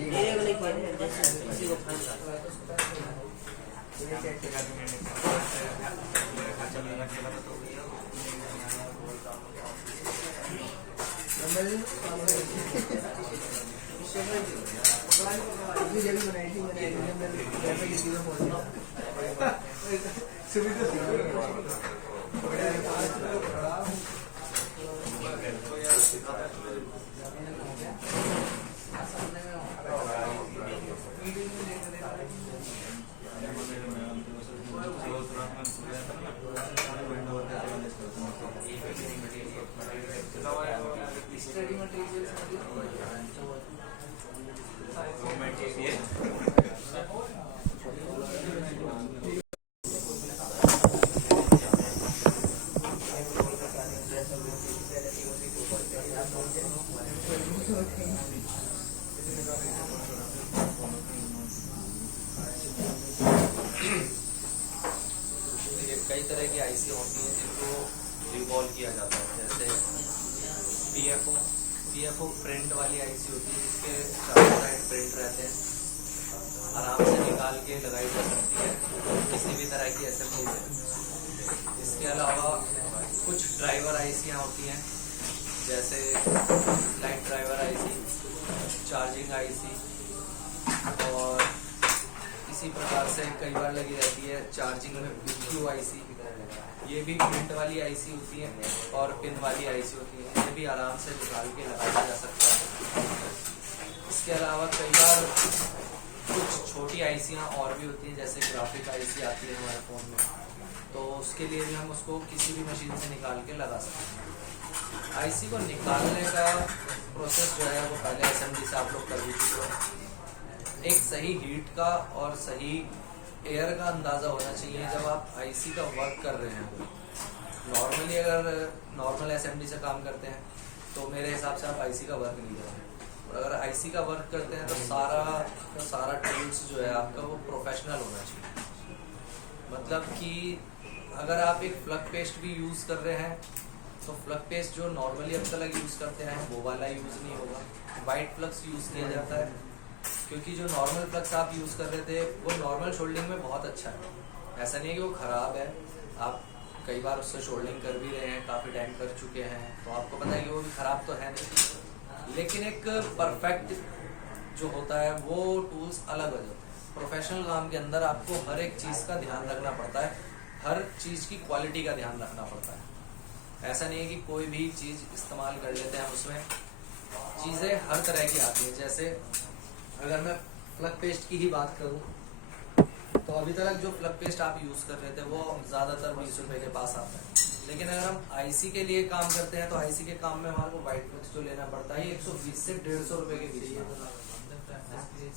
ये वाले कह रहे हैं जैसे किसी को फंस रहा कई तरह की आईसी होती हैं जिनको रिवॉल्व किया जाता है। जैसे पीएफओ प्रिंट वाली आईसी होती है जिसके चारों साइड प्रिंट रहते हैं, आराम से निकाल के लगाई जा सकती है किसी भी तरह की असेंबली से। इसके अलावा कुछ ड्राइवर आईसियाँ होती हैं जैसे light driver IC, charging IC, और इसी प्रकार से कई बार लगी रहती है चार्जिंग में क्यू आईसी। ये भी प्रिंट वाली आईसी होती है और पिन वाली आईसी होती है। ये भी आराम से निकाल के लगाया जा सकता है। इसके अलावा कई बार कुछ छोटी आईसियाँ और भी होती हैं जैसे ग्राफिक आईसी आती है हमारे फ़ोन में, तो उसके लिए भी हम उसको किसी भी मशीन से निकाल के लगा सकते हैं। आईसी को निकालने का प्रोसेस जो है वो पहले असेंबली से आप लोग कर लीजिए। एक सही हीट का और सही एयर का अंदाज़ा होना चाहिए जब आप आईसी का वर्क कर रहे हैं। नॉर्मली अगर नॉर्मल असेंबली से काम करते हैं तो मेरे हिसाब से आप आईसी का वर्क नहीं करेंगे, और अगर आईसी का वर्क करते हैं तो सारा टूल्स जो है आपका वो प्रोफेशनल होना चाहिए। मतलब कि अगर आप एक फ्लग पेस्ट भी यूज़ कर रहे हैं तो फ्लग पेस्ट जो नॉर्मली अब तक यूज़ करते हैं वो वाला यूज़ नहीं होगा, वाइट फ्लक्स यूज़ किया जाता है। क्योंकि जो नॉर्मल फ्लक्स आप यूज़ कर रहे थे वो नॉर्मल शोल्डिंग में बहुत अच्छा है, ऐसा नहीं है कि वो ख़राब है। आप कई बार उससे शोल्डिंग कर भी रहे हैं, काफ़ी टाइम कर चुके हैं, तो आपको पता है कि वो भी ख़राब तो है नहीं। लेकिन एक परफेक्ट जो होता है वो टूल्स अलग हो जाते हैं। प्रोफेशनल काम के अंदर आपको हर एक चीज़ का ध्यान रखना पड़ता है, हर चीज़ की क्वालिटी का ध्यान रखना पड़ता है। ऐसा नहीं है कि कोई भी चीज़ इस्तेमाल कर लेते हैं, उसमें चीज़ें हर तरह की आती हैं। जैसे अगर मैं फ्लग पेस्ट की ही बात करूं तो अभी तक जो फ्लग पेस्ट आप यूज़ कर रहे थे वो ज़्यादातर 20 रुपये के पास आता है। लेकिन अगर हम आईसी के लिए काम करते हैं तो आईसी के काम में हमारे को वाइट फ्लक्स जो लेना पड़ता है 120 से 150 रुपये के बीच में।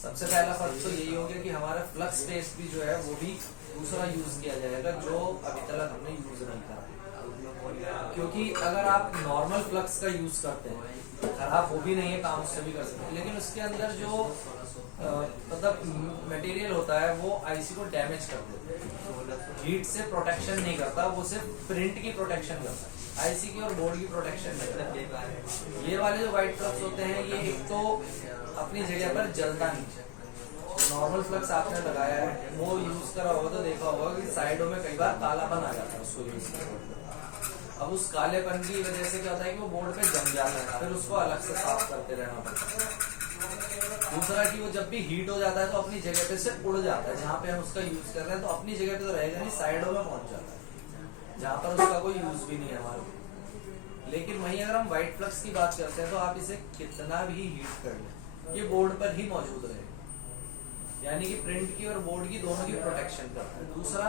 सबसे पहला फर्क तो यही हो गया कि हमारा फ्लक्स पेस्ट भी जो है वो भी दूसरा यूज़ किया जाएगा जो अभी तक हमने यूज़ नहीं करा। क्योंकि अगर आप नॉर्मल फ्लक्स का यूज़ करते हैं, खराब वो भी नहीं है, काम उससे भी कर सकते हैं, लेकिन उसके अंदर जो मतलब मटेरियल होता है वो आईसी को डैमेज कर देता है। हीट से प्रोटेक्शन नहीं करता, वो सिर्फ प्रिंट की प्रोटेक्शन करता है, आईसी की और बोर्ड की प्रोटेक्शन नहीं करता। ये वाले जो वाइट फ्लक्स होते हैं ये एक तो अपनी जगह पर जलता नहीं। नॉर्मल फ्लक्स आपने लगाया है वो यूज़ करा होगा तो देखा होगा कि साइडों में कई बार कालापन आ जाता है उसको यूज़ करने। अब उस कालेपन की वजह से क्या होता है कि वो बोर्ड पे जम जाता है, फिर उसको अलग से साफ करते रहना पड़ता है। दूसरा कि वो जब भी हीट हो जाता है तो अपनी जगह पे से उड़ जाता है, जहाँ पे हम उसका यूज कर रहे हैं तो अपनी जगह पे तो रहेगा नहीं, साइडों में पहुंच जाता है जहाँ पर उसका कोई यूज भी नहीं है हमारे। लेकिन वहीं अगर हम व्हाइट फ्लक्स की बात करते हैं तो आप इसे कितना भी हीट कर लें ये बोर्ड पर ही मौजूद रहेगा, यानी कि प्रिंट की और बोर्ड की दोनों की प्रोटेक्शन करता है। दूसरा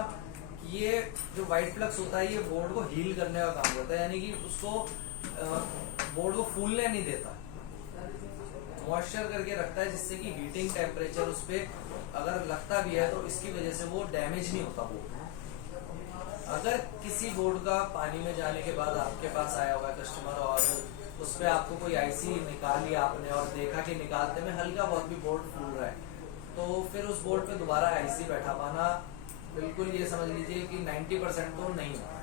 ये जो व्हाइट फ्लक्स होता है ये बोर्ड को हील करने का काम करता है, यानी कि उसको बोर्ड को फूलने नहीं देता, मॉइस्चर करके रखता है, जिससे कि हीटिंग टेम्परेचर उस पर अगर लगता भी है तो इसकी वजह से वो डैमेज नहीं होता बोर्ड। अगर किसी बोर्ड का पानी में जाने के बाद आपके पास आया हुआ कस्टमर और उस पर आपको कोई आईसी निकाली आपने और देखा कि निकालते में हल्का बहुत भी बोर्ड फूल रहा है, तो फिर उस बोर्ड पे दोबारा आईसी बैठा पाना बिल्कुल ये समझ लीजिए कि 90% तो नहीं होता,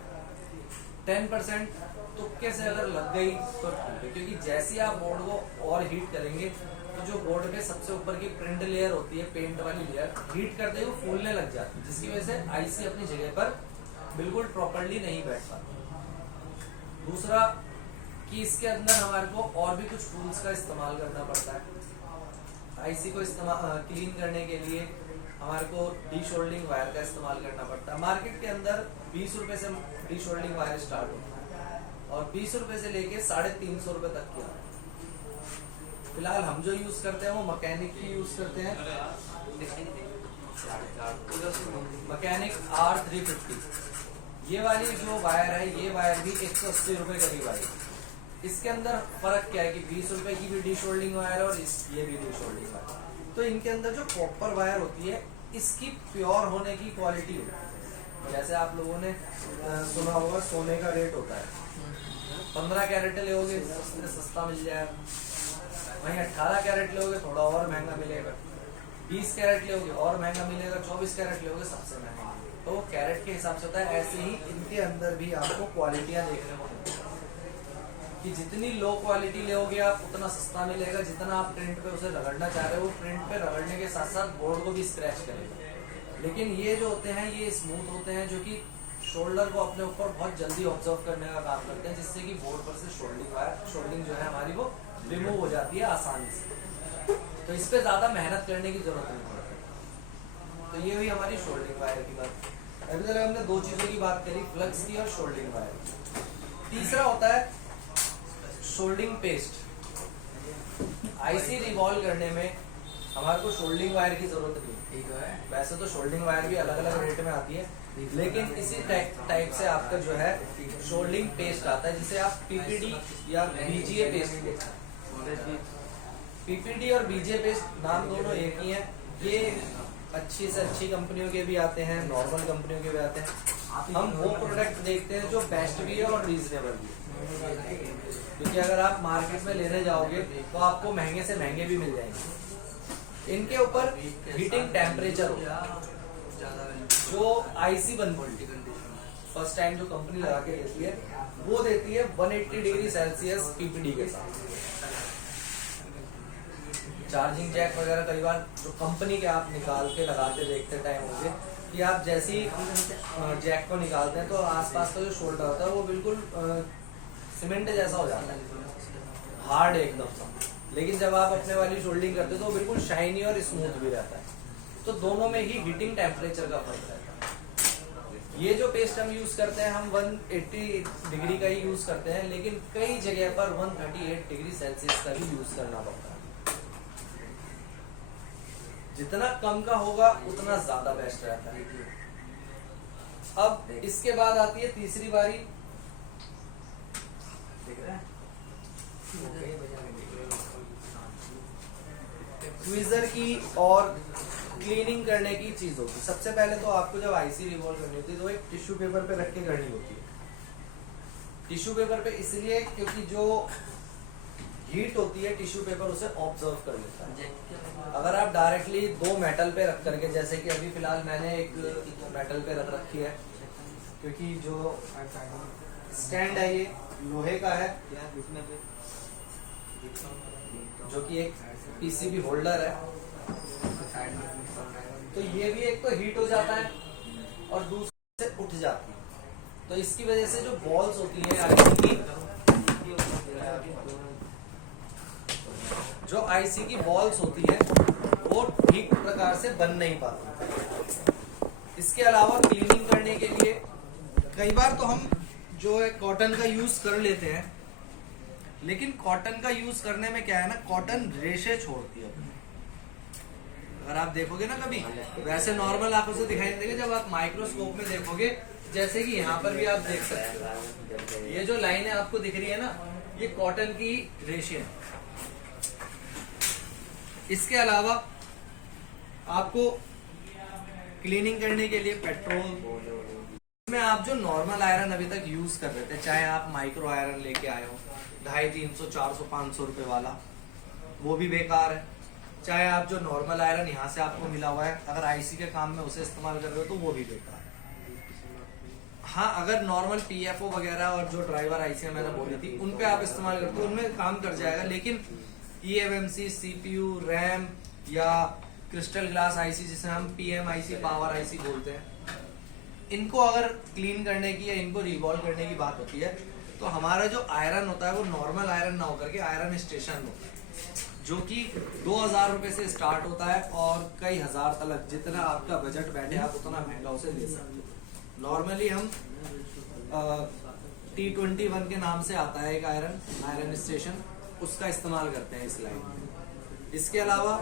10% तुक्के से अगर लग गई तो ठीक है। क्योंकि जैसे आप बोर्ड को और हीट करेंगे तो जो बोर्ड पे सबसे ऊपर की प्रिंट लेयर होती है, पेंट वाली लेयर, हीट करते ही वो फूलने लग जाती है, जिसकी वजह से आईसी अपनी जगह पर बिल्कुल प्रॉपर्ली नहीं बैठ पाता। दूसरा कि इसके अंदर हमारे को और भी कुछ टूल्स का इस्तेमाल करना पड़ता है। आईसी को क्लीन करने के लिए हमारे को डीशोल्डिंग वायर का इस्तेमाल करना पड़ता है। मार्केट के अंदर 20 रुपए से डीशोल्डिंग वायर स्टार्ट होता है और 20 रुपए से लेके 350 रुपए तक की आती है। फिलहाल हम जो यूज करते हैं वो मैकेनिक की यूज करते हैं, मैकेनिक R350। ये वाली जो वायर है, ये वायर भी 180 रुपए करीब आई। इसके अंदर फर्क क्या है कि 20 रुपए की भी डीशोल्डिंग वायर और ये भी डीशोल्डिंग वायर। तो इनके अंदर जो कॉपर वायर होती है, इसकी प्योर होने की क्वालिटी होती है। जैसे आप लोगों ने सुना होगा सोने का रेट होता है, 15 कैरेट लोगे सस्ता मिल जाएगा, वहीं 18 कैरेट लोगे थोड़ा और महंगा मिलेगा, 20 कैरेट लोगे और महंगा मिलेगा, 24 कैरेट लोगे सबसे महंगा। तो वो कैरेट के हिसाब से होता है। ऐसे ही इनके अंदर भी आपको क्वालिटियां देखने को मिलती है कि जितनी लो क्वालिटी लोगे आप उतना सस्ता मिलेगा, जितना आप प्रिंट पे उसे रगड़ना चाह रहे हो, प्रिंट पे रगड़ने के साथ साथ बोर्ड को भी स्क्रैच करेगा। लेकिन ये जो होते हैं ये स्मूथ होते हैं, जो कि शोल्डर को अपने ऊपर बहुत जल्दी ऑब्जर्व करने का काम करते हैं, जिससे कि बोर्ड पर से शोल्डिंग जो है हमारी वो रिमूव हो जाती है आसानी से। तो इस पे ज्यादा मेहनत करने की जरूरत नहीं पड़ती। तो ये हुई हमारी शोल्डिंग वायर की बात। अभी तक हमने दो चीजों की बात करी, फ्लक्स की और शोल्डिंग वायर। तीसरा होता है शोल्डिंग पेस्ट। आईसी रिवॉल्व करने में हमारे को शोल्डिंग वायर की जरूरत नहीं है। वैसे तो शोल्डिंग वायर भी अलग अलग रेट में आती है, लेकिन इसी टाइप से आपका जो है शोल्डिंग पेस्ट आता है, जिसे आप पीपीडी या बीजीए पेस्ट। पीपीडी और बीजीए पेस्ट नाम दोनों एक ही है। ये अच्छी से अच्छी कंपनियों के भी आते हैं, नॉर्मल कंपनियों के भी आते हैं। हम वो प्रोडक्ट देखते हैं जो बेस्ट भी है और रीजनेबल भी है, क्योंकि अगर आप मार्केट में लेने जाओगे तो आपको महंगे से महंगे भी मिल जाएंगे। इनके ऊपर हीटिंग टेम्परेचर हो, जो आईसी बनती है फर्स्ट टाइम जो कंपनी लगा के देती है वो देती है 180 डिग्री सेल्सियस पीपीडी के साथ। चार्जिंग जैक वगैरह कई बार जो कंपनी के आप निकाल के लगाते देखते टाइम होंगे कि आप जैसे ही जैक को निकालते हैं तो आसपास का जो शोल्डर होता है वो बिल्कुल सीमेंट जैसा हो जाता है, हार्ड एकदम सा। लेकिन जब आप अपने वाली शोल्डिंग करते हो तो बिल्कुल शाइनी और स्मूथ भी रहता है। तो दोनों में ही हीटिंग टेम्परेचर का फर्क रहता है। ये जो पेस्ट हम यूज करते हैं हम 180 डिग्री का ही यूज करते हैं, लेकिन कई जगह पर 138 डिग्री सेल्सियस का भी यूज करना पड़ता है। जितना कम का होगा उतना ज्यादा बेस्ट रहता है। अब इसके बाद आती है तीसरी बारी, ट्वीजर की और क्लीनिंग करने की चीजों की। सबसे पहले तो आपको जब आईसी रिवॉल्व करनी होती है तो एक टिश्यू पेपर पे रख के करनी होती है। टिश्यू पेपर पे इसलिए क्योंकि जो हीट होती है टिश्यू पेपर उसे ऑब्जर्व कर लेता है। अगर आप डायरेक्टली दो मेटल पे रख करके, जैसे कि अभी फिलहाल मैंने एक मेटल पे रख रखी है, क्योंकि जो स्टैंड है ये लोहे का है, जो कि एक पीसीबी होल्डर है। तो ये भी एक तो हीट हो जाता है और दूसरे से उठ जाती है। तो इसकी वजह से जो बॉल्स होती है आईसी की, जो आईसी की बॉल्स होती है वो ठीक प्रकार से बन नहीं पाती। इसके अलावा क्लीनिंग करने के लिए कई बार तो हम जो है कॉटन का यूज कर लेते हैं, लेकिन कॉटन का यूज करने में क्या है ना, कॉटन रेशे छोड़ती है। अगर आप देखोगे ना कभी, वैसे नॉर्मल आंखों से दिखाई देंगे, जब आप माइक्रोस्कोप में देखोगे, जैसे कि यहाँ पर भी आप देख सकते हैं, ये जो लाइनें आपको दिख रही है ना, ये कॉटन की रेशे है। इसके अलावा आपको क्लीनिंग करने के लिए पेट्रोल में आप जो नॉर्मल आयरन अभी तक यूज कर रहे थे, चाहे आप माइक्रो आयरन लेके आए हो 250, 300, 400, 500 रुपए वाला, वो भी बेकार है। चाहे आप जो नॉर्मल आयरन यहाँ से आपको मिला हुआ है, अगर आईसी के काम में उसे इस्तेमाल कर रहे हो तो वो भी बेकार है। हाँ, अगर नॉर्मल पीएफओ वगैरह और जो ड्राइवर आईसी मैंने बोली थी उन पे आप इस्तेमाल करते हो, उनमें काम कर जाएगा। लेकिन eMMC, CPU, रैम या क्रिस्टल ग्लास आईसी जिसे हम PMIC पावर आईसी बोलते हैं, इनको अगर क्लीन करने की या इनको रिवॉल्व करने की बात होती है तो हमारा जो आयरन होता है वो नॉर्मल आयरन ना होकर के आयरन स्टेशन होता है, जो कि 2000 रुपए से स्टार्ट होता है और कई हजार तक, जितना आपका बजट बैठे आप उतना महंगा उसे ले सकते हो। नॉर्मली हम T21 के नाम से आता है एक आयरन स्टेशन, उसका इस्तेमाल करते हैं इस लाइन में। इसके अलावा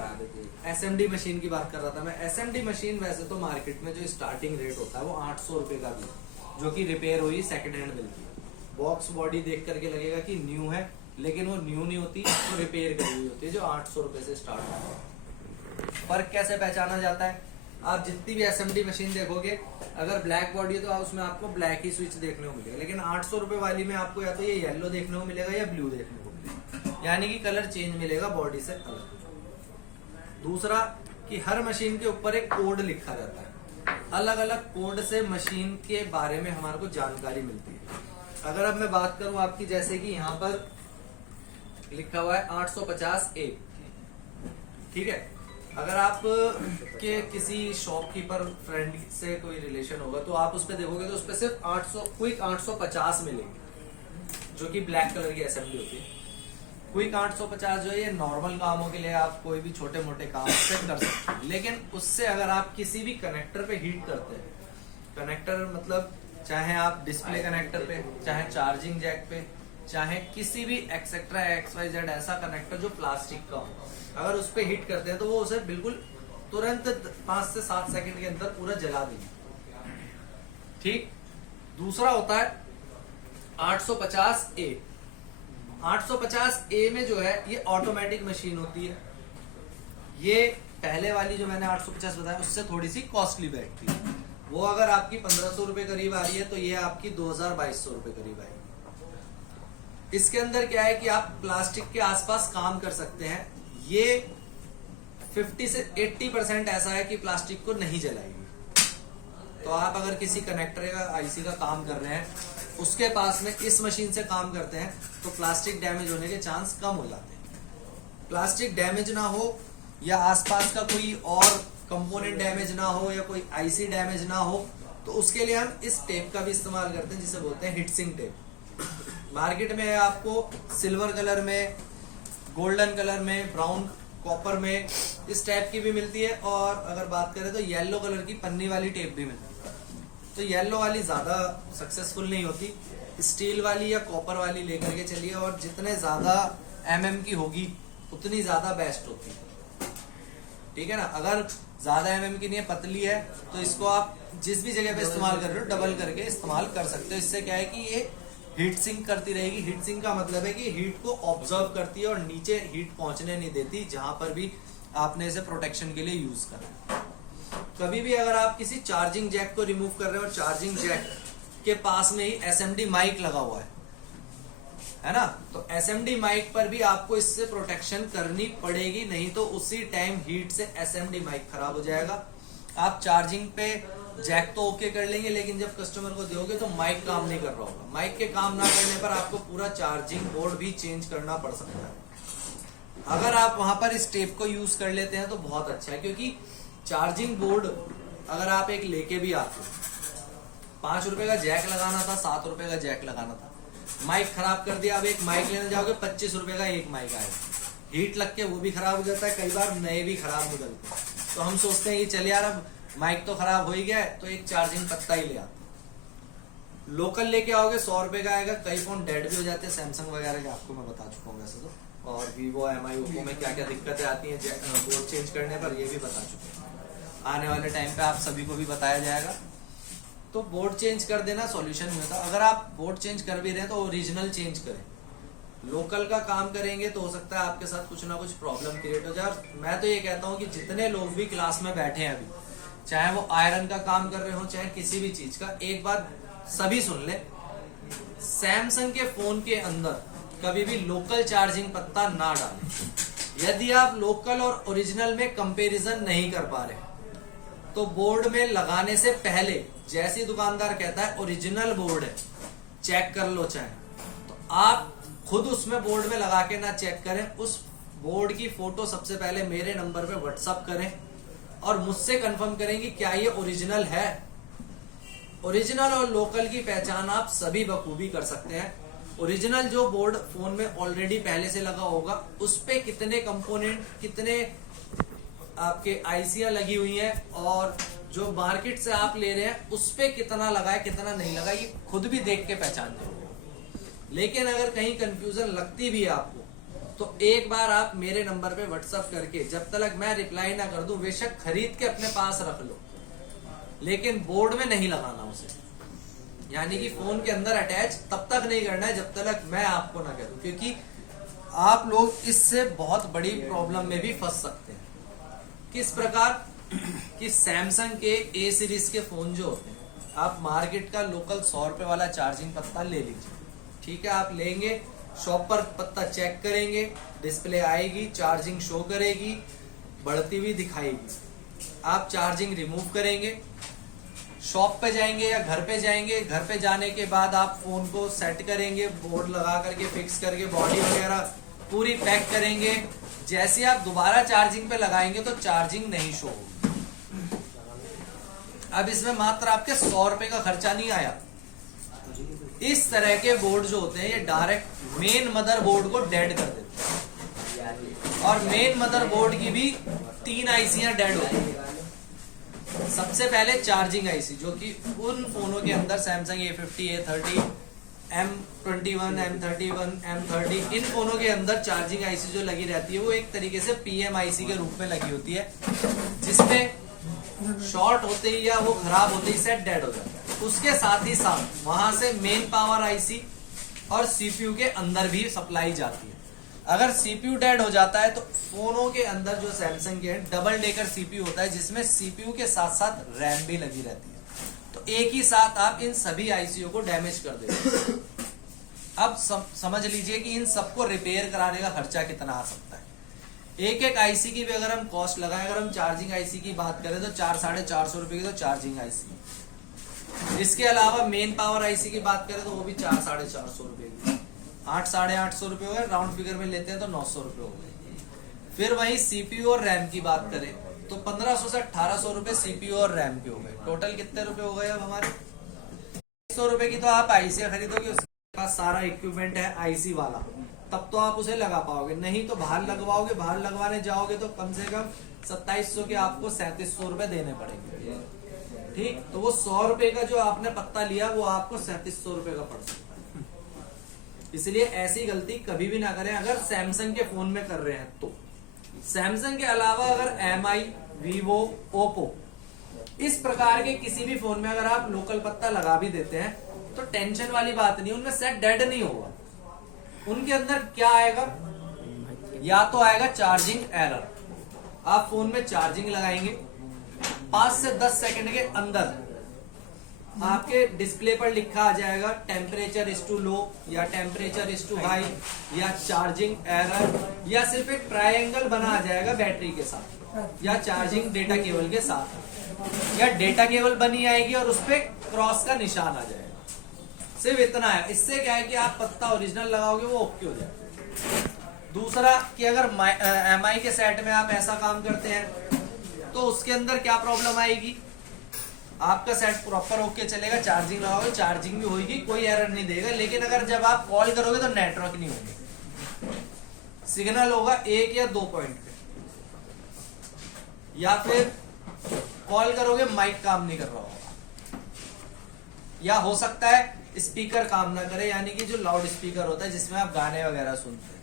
SMD मशीन की बात कर रहा था मैं। SMD मशीन वैसे तो मार्केट में जो स्टार्टिंग रेट होता है वो 800 रुपए का भी, जो कि रिपेयर हुई सेकंड हैंड मिलती है। बॉक्स बॉडी देख करके लगेगा कि न्यू है, लेकिन वो न्यू नहीं होती, तो रिपेयर करी हुई होती है, जो 800 रुपए से स्टार्ट होता है। फर्क कैसे पहचाना जाता है? आप जितनी भी SMD मशीन देखोगे, अगर ब्लैक बॉडी है तो उसमें आपको ब्लैक ही स्विच देखने को मिलेगा, लेकिन 800 रुपए वाली में आपको या तो ये येलो देखने को मिलेगा या ब्लू देखने को मिलेगा, यानी कि कलर चेंज मिलेगा बॉडी से अलग। दूसरा कि हर मशीन के ऊपर एक कोड लिखा रहता है, अलग अलग कोड से मशीन के बारे में हमारे को जानकारी मिलती है। अगर अब मैं बात करूं आपकी, जैसे कि यहाँ पर लिखा हुआ है 850A, ठीक है। अगर आप के किसी शॉपकीपर फ्रेंड से कोई रिलेशन होगा तो आप उस पर देखोगे तो उस पर सिर्फ 850 मिलेंगे, जो कि ब्लैक कलर की SMD होती है। क्विक 850 जो है ये नॉर्मल कामों के लिए आप कोई भी छोटे मोटे काम से कर सकते हैं, लेकिन उससे अगर आप किसी भी कनेक्टर पे हीट करते हैं, कनेक्टर मतलब चाहे आप डिस्प्ले कनेक्टर पे, चाहे चार्जिंग जैक पे, चाहे किसी भी एक्सेट्रा XYZ ऐसा कनेक्टर जो प्लास्टिक का हो, अगर उस पे हीट करते हैं तो वो उसे बिल्कुल तुरंत 5 से 7 सेकंड के अंदर पूरा जला देंगे, ठीक। दूसरा होता है 850A। 850A में जो है ये ऑटोमेटिक मशीन होती है। ये पहले वाली जो मैंने 850 बताया उससे थोड़ी सी कॉस्टली बैठती है। वो अगर आपकी 1500 रुपए करीब आ रही है तो ये आपकी 2200 रुपए करीब आएगी। इसके अंदर क्या है कि आप प्लास्टिक के आसपास काम कर सकते हैं। ये 50 से 80% ऐसा है कि प्लास्टिक को नहीं जलाएगी। तो आप अगर किसी कनेक्टर का आईसी का काम कर रहे हैं, उसके पास में इस मशीन से काम करते हैं, तो प्लास्टिक डैमेज होने के चांस कम हो जाते हैं। प्लास्टिक डैमेज ना हो या आसपास का कोई और कंपोनेंट डैमेज ना हो या कोई आईसी डैमेज ना हो, तो उसके लिए हम इस टेप का भी इस्तेमाल करते हैं, जिसे बोलते हैं हीटसिंक टेप। मार्केट में आपको सिल्वर कलर में, गोल्डन कलर में, ब्राउन कॉपर में इस टाइप की भी मिलती है, और अगर बात करें तो येलो कलर की पन्नी वाली टेप भी मिलती है। तो येलो वाली ज्यादा सक्सेसफुल नहीं होती, स्टील वाली या कॉपर वाली लेकर के चलिए, और जितने ज्यादा MM की होगी उतनी ज्यादा बेस्ट होती है, ठीक है ना। अगर ज्यादा MM की नहीं है, पतली है, तो इसको आप जिस भी जगह पे इस्तेमाल कर रहे हो डबल करके इस्तेमाल कर सकते हो। इससे क्या है कि ये हीट सिंक करती रहेगी। हीट सिंक का मतलब है कि हीट को ऑब्जर्व करती है और नीचे हीट पहुंचने नहीं देती, जहां पर भी आपने इसे प्रोटेक्शन के लिए यूज करा। कभी भी अगर आप किसी चार्जिंग जैक को रिमूव कर रहे हो और चार्जिंग जैक के पास में ही SMD माइक लगा हुआ है ना, तो SMD माइक पर भी आपको इससे प्रोटेक्शन करनी पड़ेगी, नहीं तो उसी टाइम हीट से SMD माइक खराब हो जाएगा। आप चार्जिंग पे जैक तो ओके कर लेंगे, लेकिन जब कस्टमर को दोगे तो माइक काम नहीं कर रहा होगा। माइक के काम ना करने पर आपको पूरा चार्जिंग बोर्ड भी चेंज करना पड़ सकता है। अगर आप वहां पर इस टेप को यूज कर लेते हैं तो बहुत अच्छा है, क्योंकि चार्जिंग बोर्ड अगर आप एक लेके भी आते हो, 5 रुपए का जैक लगाना था, 7 रुपए का जैक लगाना था, माइक खराब कर दिया, अब एक माइक लेने जाओगे 25 रुपए का एक माइक आएगा, हीट लग के वो भी खराब हो जाता है, कई बार नए भी खराब निकलते हैं। तो हम सोचते हैं कि चल यार अब माइक तो खराब हो ही गया है, तो एक चार्जिंग पत्ता ही ले आते। लोकल लेके आओगे 100 रुपए का आएगा, कई फोन डेड भी हो जाते हैं, सैमसंग वगैरह के आपको मैं बता चुका हूँ वैसे तो, और वीवो, MI, ओप्पो में क्या क्या दिक्कतें आती हैं बोर्ड चेंज करने पर, ये भी बता चुके हैं। आने वाले टाइम पे आप सभी को भी बताया जाएगा। तो बोर्ड चेंज कर देना सॉल्यूशन नहीं होता। अगर आप बोर्ड चेंज कर भी रहे हैं तो ओरिजिनल चेंज करें। लोकल का काम करेंगे तो हो सकता है आपके साथ कुछ ना कुछ प्रॉब्लम क्रिएट हो जाए। मैं तो ये कहता हूँ कि जितने लोग भी क्लास में बैठे हैं अभी, चाहे वो आयरन का काम कर रहे हो चाहे किसी भी चीज का, एक बात सभी सुन ले, सैमसंग के फोन के अंदर कभी भी लोकल चार्जिंग पत्ता ना डालें। यदि आप लोकल और ओरिजिनल में कंपैरिजन नहीं कर पा रहे तो बोर्ड में लगाने से पहले, जैसी दुकानदार कहता है ओरिजिनल बोर्ड है चेक कर लो चाहे, तो आप खुद उसमें बोर्ड में लगा के ना चेक करें, उस बोर्ड की फोटो सबसे पहले मेरे नंबर पे व्हाट्सअप करें और मुझसे कंफर्म करें कि क्या ये ओरिजिनल है। ओरिजिनल और लोकल की पहचान आप सभी बखूबी कर सकते हैं। ओरिजिनल जो बोर्ड फोन में ऑलरेडी पहले से लगा होगा, उस पे कितने कंपोनेंट, कितने आपके आईसियां लगी हुई हैं, और जो मार्केट से आप ले रहे हैं उस पे कितना लगा है कितना नहीं लगा, ये खुद भी देख के पहचान जाओगे। लेकिन अगर कहीं कंफ्यूजन लगती भी है आपको, तो एक बार आप मेरे नंबर पे व्हाट्सअप करके, जब तक मैं रिप्लाई ना कर दूं, बेशक खरीद के अपने पास रख लो, लेकिन बोर्ड में नहीं लगाना उसे। यानी कि फोन के अंदर अटैच तब तक नहीं करना है जब तक मैं आपको ना कह दूं, क्योंकि आप लोग इससे बहुत बड़ी प्रॉब्लम में भी फंस सकते हैं। किस प्रकार कि सैमसंग के ए सीरीज के फोन जो होते हैं, आप मार्केट का लोकल 100 रुपए वाला चार्जिंग पत्ता ले लीजिए, ठीक है। आप लेंगे, शॉप पर पत्ता चेक करेंगे, डिस्प्ले आएगी, चार्जिंग शो करेगी, बढ़ती हुई दिखाएगी। आप चार्जिंग रिमूव करेंगे, शॉप पे जाएंगे या घर पे जाएंगे, घर पे जाने के बाद आप फोन को सेट करेंगे, बोर्ड लगा करके फिक्स करके बॉडी वगैरह पूरी पैक करेंगे। जैसे आप दोबारा चार्जिंग पे लगाएंगे तो चार्जिंग नहीं शो होगी। अब इसमें मात्र आपके 100 रुपए का खर्चा नहीं आया। इस तरह के बोर्ड जो होते हैं, ये डायरेक्ट मेन मदरबोर्ड को डेड कर देते हैं, और मेन मदरबोर्ड की भी 3 आईसियां डेड होती हैं। सबसे पहले चार्जिंग आईसी, जो कि उन फोनों के अंदर Samsung A50, A30, M21, M31, M30, इन फोनों के अंदर चार्जिंग आईसी जो लगी रहती है वो एक तरीके से PM आईसी के रूप में लगी होती है, जिसमें शॉर्ट होते ही या वो खराब होते ही सेट डेड हो जाता है। उसके साथ ही साथ वहां से मेन पावर आईसी और CPU के अंदर भी सप्लाई जाती है। अगर CPU डेड हो जाता है तो फोनों के अंदर जो सैमसंग के डबल डेकर CPU होता है, जिसमें CPU के साथ साथ रैम भी लगी रहती है, तो एक ही साथ आप इन सभी आईसीओ को डैमेज कर देते हैं। अब समझ लीजिए कि इन सबको रिपेयर कराने का खर्चा कितना आ सकता है। एक एक आईसी की भी अगर हम कॉस्ट लगाएं, अगर हम चार्जिंग आईसी की बात करें तो 400-450 रुपए की तो चार्जिंग आईसी। इसके अलावा मेन पावर आईसी की बात करें तो वो भी 400-450 रुपए की, 800-850 रुपए हो गए, राउंड फिगर में लेते हैं तो 900 रुपए हो गए। फिर वहीं सीपीयू और रैम की बात करें तो 1500 से 1800 रुपए सीपीयू और रैम के हो गए। टोटल कितने रुपए हो गए अब हमारे? 100 रुपए की तो आप आईसी खरीदोगे, उसके पास सारा इक्विपमेंट है आईसी वाला, तब तो आप उसे लगा पाओगे। नहीं तो बाहर लगवाओगे, बाहर लगवाने जाओगे तो कम से कम 2700 के आपको 3700 रुपए देने पड़ेंगे, ठीक। तो वो 100 रुपए का जो आपने पत्ता लिया वो आपको 3700 रुपए का पड़ सकता है। इसलिए ऐसी गलती कभी भी ना करें अगर सैमसंग के फोन में कर रहे हैं तो। सैमसंग के अलावा अगर MI, Vivo, Oppo, इस प्रकार के किसी भी फोन में अगर आप लोकल पत्ता लगा भी देते हैं तो टेंशन वाली बात नहीं, उनमें सेट डेड नहीं होगा। उनके अंदर क्या आएगा? या तो आएगा चार्जिंग एरर। आप फोन में चार्जिंग लगाएंगे, 5 से 10 सेकंड के अंदर आपके डिस्प्ले पर लिखा आ जाएगा टेम्परेचर इज टू लो, या टेम्परेचर इज टू हाई, या चार्जिंग एरर, या सिर्फ एक ट्रायंगल बना आ जाएगा बैटरी के साथ या चार्जिंग डेटा केबल के साथ, या डेटा केबल बनी आएगी और उस पर क्रॉस का निशान आ जाएगा। सिर्फ इतना है। इससे क्या है कि आप पत्ता ओरिजिनल लगाओगे वो ओके हो जाएगा। दूसरा कि अगर MI के सेट में आप ऐसा काम करते हैं तो उसके अंदर क्या प्रॉब्लम आएगी? आपका सेट प्रॉपर ओके चलेगा, चार्जिंग लगाओगे, चार्जिंग भी होगी, कोई एरर नहीं देगा। लेकिन अगर जब आप कॉल करोगे तो नेटवर्क नहीं होगा, सिग्नल होगा 1 या 2 पॉइंट पे, या फिर कॉल करोगे माइक काम नहीं कर रहा होगा, या हो सकता है स्पीकर काम ना करे, यानी कि जो लाउड स्पीकर होता है जिसमें आप गाने वगैरह सुनते हैं।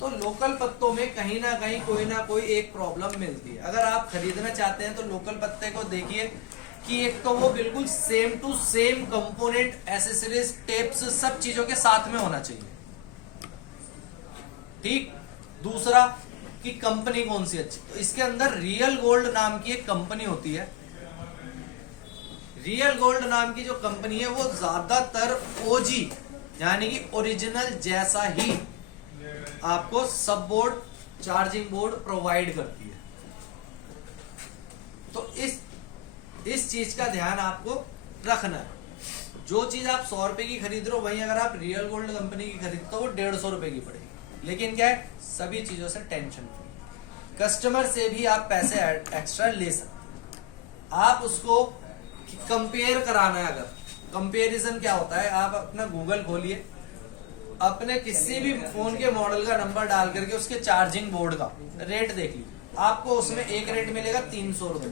तो लोकल पत्तों में कहीं ना कहीं कोई ना कोई एक प्रॉब्लम मिलती है। अगर आप खरीदना चाहते हैं तो लोकल पत्ते को देखिए कि एक तो वो बिल्कुल same to same component, accessories, tapes, सब चीजों के साथ में होना चाहिए, ठीक। दूसरा कि कंपनी कौन सी अच्छी, तो इसके अंदर रियल गोल्ड नाम की एक कंपनी होती है। रियल गोल्ड नाम की जो कंपनी है वो ज्यादातर OG यानी कि ओरिजिनल जैसा ही आपको सब बोर्ड, चार्जिंग बोर्ड प्रोवाइड करती है। तो इस चीज का ध्यान आपको रखना है। जो चीज आप 100 रुपए की खरीद रहे हो वहीं अगर आप रियल गोल्ड कंपनी की खरीदते हो वो 150 रुपए की पड़ेगी। लेकिन क्या है, सभी चीजों से टेंशन फ्री। कस्टमर से भी आप पैसे एक्स्ट्रा ले सकते, आप उसको कंपेयर कराना है। अगर कंपेरिजन क्या होता है, आप अपना गूगल खोलिए, अपने किसी भी फोन के मॉडल का नंबर डाल करके उसके चार्जिंग बोर्ड का रेट देख लीजिए, आपको उसमें एक रेट मिलेगा 300 रुपए।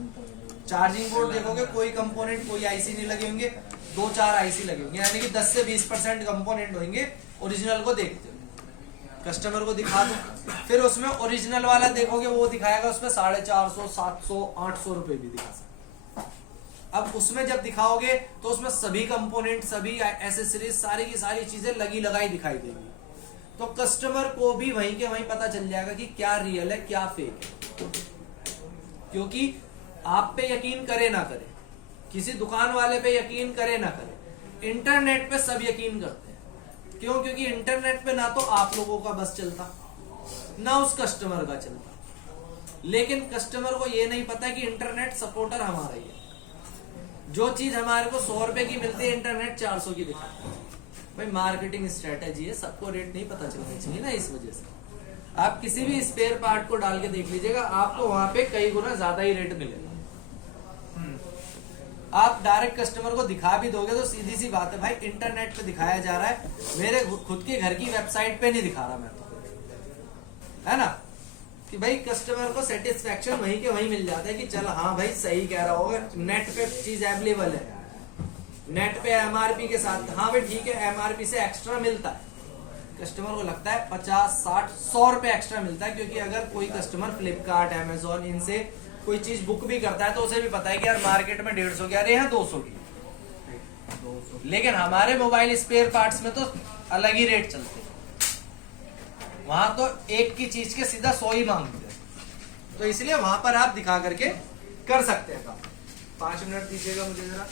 चार्जिंग बोर्ड देखोगे, कोई कंपोनेंट, कोई आईसी नहीं लगे होंगे, 2-4 आईसी लगे होंगे, यानी कि 10 से 20% कंपोनेंट होंगे ओरिजिनल को देखते हो। कस्टमर को दिखा दो, फिर उसमें ओरिजिनल वाला देखोगे, वो दिखाएगा उसमें 450, 700, 800 रुपए भी दिखा सकते। अब उसमें जब दिखाओगे तो उसमें सभी कंपोनेंट, सभी एसेसरीज, सारी की सारी चीजें लगी लगाई दिखाई देगी, तो कस्टमर को भी वहीं के वहीं पता चल जाएगा कि क्या रियल है क्या फेक है। क्योंकि आप पे यकीन करे ना करे, किसी दुकान वाले पे यकीन करे ना करे, इंटरनेट पे सब यकीन करते हैं। क्यों? क्योंकि इंटरनेट पे ना तो आप लोगों का बस चलता, ना उस कस्टमर का चलता। लेकिन कस्टमर को ये नहीं पता कि इंटरनेट सपोर्टर हमारा ही है। जो चीज हमारे को 100 रुपए की मिलती है, इंटरनेट 400 की दिखाता है। भाई मार्केटिंग स्ट्रेटेजी है, सबको रेट नहीं पता चलना चाहिए ना। इस वजह से आप किसी भी स्पेयर पार्ट को डाल के देख लीजिएगा, आपको वहां पे कई गुना ज्यादा ही रेट मिलेगा। आप डायरेक्ट कस्टमर को दिखा भी दोगे तो सीधी सी बात है भाई, इंटरनेट पे दिखाया जा रहा है, मेरे खुद के घर की वेबसाइट पे नहीं दिखा रहा मैं तो, है ना, कि भाई कस्टमर को सेटिस्फेक्शन वहीं के वहीं मिल जाता है कि चल हाँ भाई सही कह रहा होगा, नेट पे चीज अवेलेबल है, नेट पे एमआरपी के साथ, हाँ भाई ठीक है, एमआरपी से एक्स्ट्रा मिलता है। कस्टमर को लगता है 50, 60, 100 रुपए एक्स्ट्रा मिलता है, क्योंकि अगर कोई कस्टमर फ्लिपकार्ट, अमेजोन, इनसे कोई चीज बुक भी करता है तो उसे भी पता है कि यार मार्केट में 150 की आ रही है, 200 की। लेकिन हमारे मोबाइल स्पेयर पार्ट्स में तो अलग ही रेट चलते हैं, वहां तो एक की चीज के सीधा 100 ही मांगते हैं। तो इसलिए वहां पर आप दिखा करके कर सकते हैं काम। 5 मिनट दीजिएगा मुझे जरा।